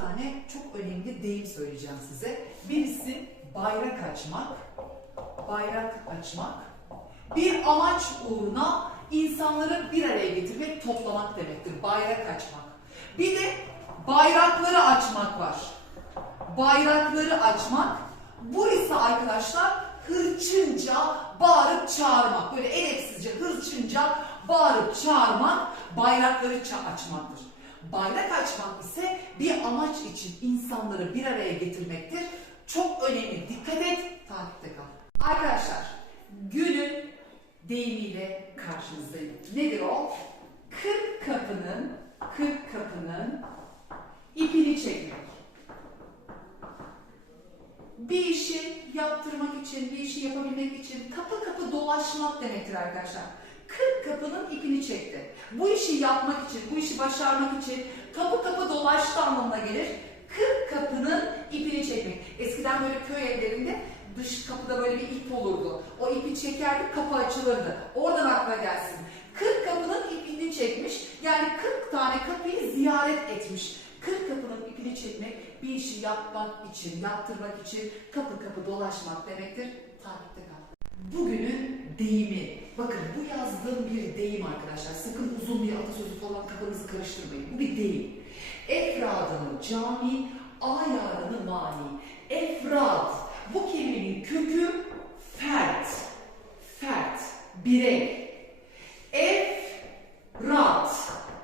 tane çok önemli deyim söyleyeceğim size. Birisi bayrak açmak, bayrak açmak. Bir amaç uğruna insanları bir araya getirmek, toplamak demektir. Bayrak açmak. Bir de bayrakları açmak var. Bayrakları açmak. Bu ise arkadaşlar hırçınca bağırıp çağırmak. Böyle edepsizce, hırçınca bağırıp çağırmak, bayrakları açmaktır. Bayrak açmak ise bir amaç için insanları bir araya getirmektir. Çok önemli. Dikkat et, takipte kal. Arkadaşlar, günün deyimiyle karşınızdayım. Nedir o? Kırk kapının, kırk kapının ipini çekmek. Bir işi yaptırmak için, bir işi yapabilmek için kapı kapı dolaşmak demektir arkadaşlar. 40 kapının ipini çekti. Bu işi yapmak için, bu işi başarmak için kapı kapı dolaştı anlamına gelir. 40 kapının ipini çekmek. Eskiden böyle köy evlerinde dış kapıda böyle bir ip olurdu. O ipi çekerdik kapı açılırdı. Oradan akla gelsin. 40 kapının ipini çekmiş. Yani 40 tane kapıyı ziyaret etmiş. 40 kapının ipini çekmek bir işi yapmak için, yaptırmak için kapı kapı dolaşmak demektir. Takipte kal. Bugünün deyimi. Bakın bu yazdığım bir deyim arkadaşlar. Sakın uzun bir atasözü falan kafanızı karıştırmayın. Bu bir deyim. Efradını cami, ayarını mani. Efrad. Bu kelimenin kökü fert. Fert. Birey. Efrat.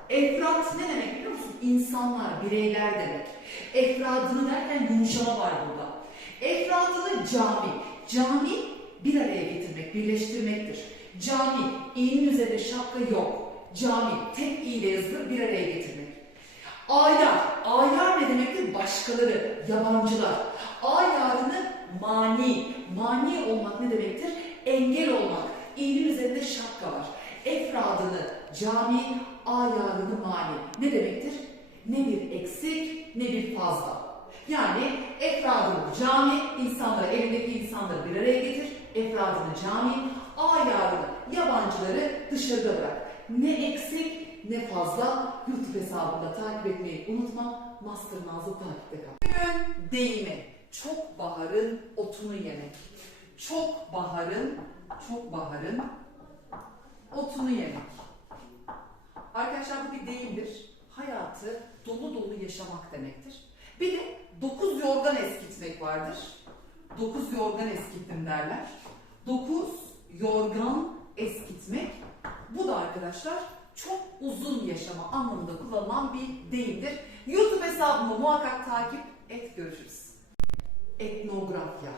Efrat ne demek biliyor musun? İnsanlar, bireyler demek. Efradını derken yumuşama var burada. Efradını cami. Cami bir araya getirmek, birleştirmektir. Cami, i'nin üzerinde şapka yok. Cami, tek i ile yazılır, bir araya getirmek. Ayar, ayar ne demektir? Başkaları, yabancılar. Ayarını mani, mani olmak ne demektir? Engel olmak. İ'nin üzerinde şapka var. Efradını cami, ayarını mani. Ne demektir? Ne bir eksik, ne bir fazla. Yani efradını cami, insanları, evindeki insanları bir araya getir. Efradını cami, ayarını, yabancıları dışarıda bırak. Ne eksik, ne fazla YouTube hesabında takip etmeyi unutma. Master Nazlı takipte kal. Bugün deyimi. Çok baharın otunu yemek. Çok baharın, çok baharın otunu yemek. Arkadaşlar bu bir deyimdir. Hayatı dolu dolu yaşamak demektir. Bir de dokuz yorgan eskitmek vardır. Dokuz yorgan eskittim derler. Dokuz yorgan eskitmek. Bu da arkadaşlar çok uzun yaşama anlamında kullanılan bir deyimdir. YouTube hesabımı muhakkak takip et. Görüşürüz. Etnografya.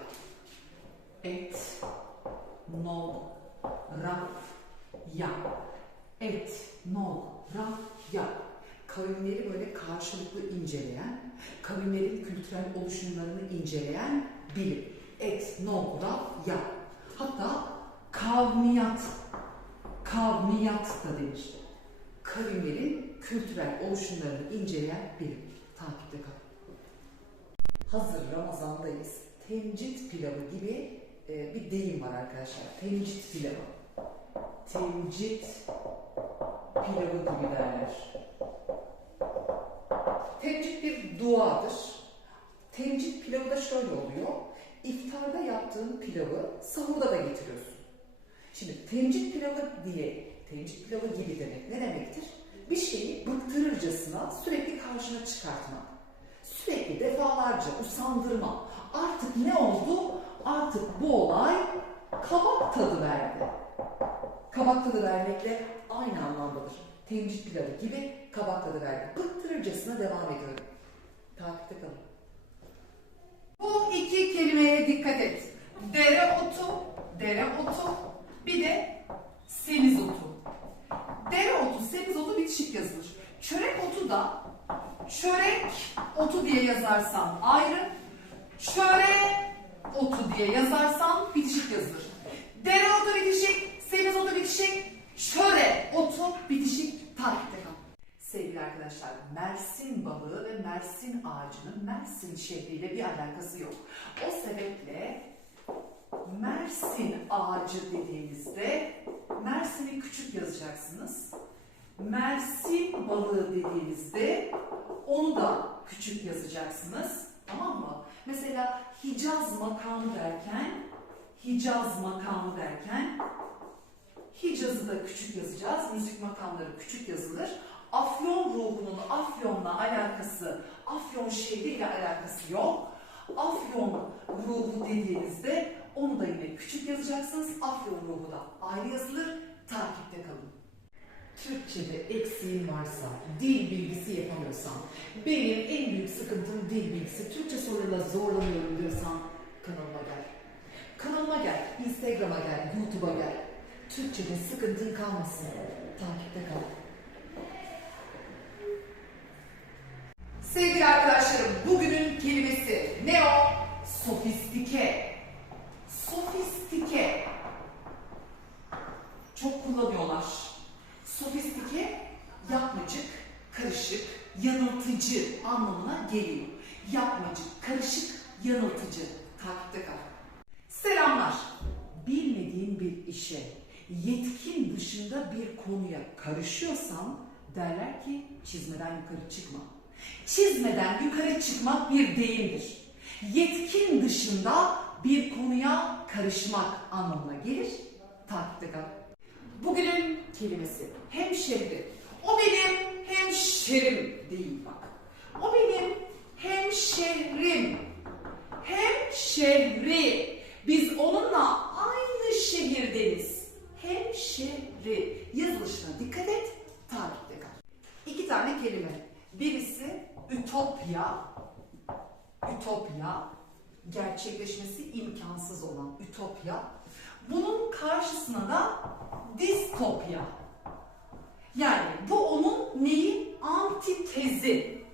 Et. No. Raf. Ya. Et. No. Raf. Ya. Kavimleri böyle karşılıklı inceleyen, kavimlerin kültürel oluşumlarını inceleyen bilim. Etnografya. Hatta kavmiyat. Kavmiyat da denir. Kavimlerin kültürel oluşumlarını inceleyen bilim. Takipte kalın. Hazır Ramazan'dayız. Temcit pilavı gibi e, bir deyim var arkadaşlar. Temcit pilavı. Temcit pilavı gibi derler. Temcit bir duadır. Temcit pilavı da şöyle oluyor. İftarda yaptığın pilavı sahurda da getiriyorsun. Şimdi temcit pilavı diye, temcit pilavı gibi demek ne demektir? Bıktırırcasına sürekli karşına çıkartmak. Sürekli defalarca usandırma. Artık ne oldu? Artık bu olay kabak tadı verdi. Kabak tadı vermekle aynı anlamdadır. Temcit pilavı gibi kabak tadı verdi. Bıktırırcasına devam ediyorum. Takipte kalın. Bu iki kelimeye dikkat et. Dereotu, dereotu, bir de semizotu. Dereotu, semizotu bitişik yazılır. Otu da çörek otu diye yazarsan ayrı, çöre otu diye yazarsan bitişik yazılır. Dereotu bitişik, semizotu bitişik, çöre otu bitişik takipte kal. Sevgili arkadaşlar, Mersin balığı ve Mersin ağacının Mersin şehriyle bir alakası yok. O sebeple Mersin ağacı dediğimizde Mersin'i küçük yazacaksınız. Mersin balığı dediğinizde onu da küçük yazacaksınız. Tamam mı? Mesela Hicaz makamı derken Hicaz makamı derken Hicaz'ı da küçük yazacağız. Müzik makamları küçük yazılır. Afyon ruhunun Afyon'la alakası, Afyon şehriyle alakası yok. Afyon ruhu dediğinizde onu da yine küçük yazacaksınız. Afyon ruhu da ayrı yazılır. Takipte kalın. Türkçe'de eksiğin varsa, dil bilgisi yapamıyorsan, benim en büyük sıkıntım dil bilgisi, Türkçe sorularla zorlanıyorum diyorsan kanalıma gel. Kanalıma gel, Instagram'a gel, YouTube'a gel. Türkçe'de sıkıntın kalmasın. Takipte kal. Sevgili arkadaşlarım, bugünün kelimesi ne o? Sofistike. Sofistike. Çok kullanıyorlar. Sofistike, yapmacık, karışık, yanıltıcı anlamına geliyor. Yapmacık, karışık, yanıltıcı. Takipte. Selamlar. Bilmediğin bir işe, yetkin dışında bir konuya karışıyorsan derler ki çizmeden yukarı çıkma. Çizmeden yukarı çıkmak bir deyimdir. Yetkin dışında bir konuya karışmak anlamına gelir. Takipte kal. Kelimesi hemşehri. O benim hemşerim değil bak. O benim hemşehrim. Hemşehri. Biz onunla aynı şehirdeniz. Hemşehri. Yazılışına dikkat et, takipte kal. İki tane kelime. Birisi ütopya. Ütopya. Gerçekleşmesi imkansız olan ütopya. Bunun karşısına da distopya. Yani bu onun neyi? Antitezi.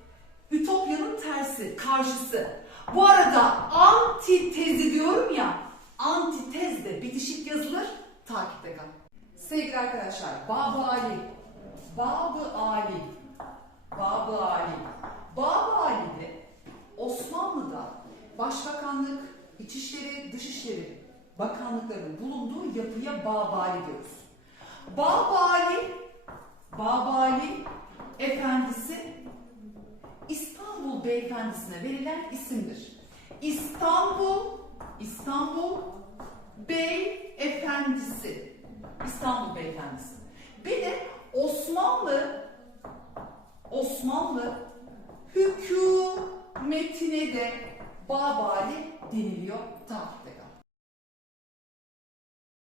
Ütopyanın tersi, karşısı. Bu arada antitezi diyorum ya, antitez de bitişik yazılır, takipte kal. Sevgili arkadaşlar, Bab-ı Ali, Bab-ı Ali, Bab-ı Ali. Bab-ı Ali'de Osmanlı'da Başbakanlık, İçişleri, Dışişleri Bakanlıklarının bulunduğu yapıya Bab-ı Ali diyoruz. Bab-ı Ali, Bab-ı Ali Efendisi İstanbul Beyefendisi'ne verilen isimdir. İstanbul, İstanbul Bey Efendisi. İstanbul Beyefendisi. Bir de Osmanlı, Osmanlı hükümetine de Babali deniliyor. Takip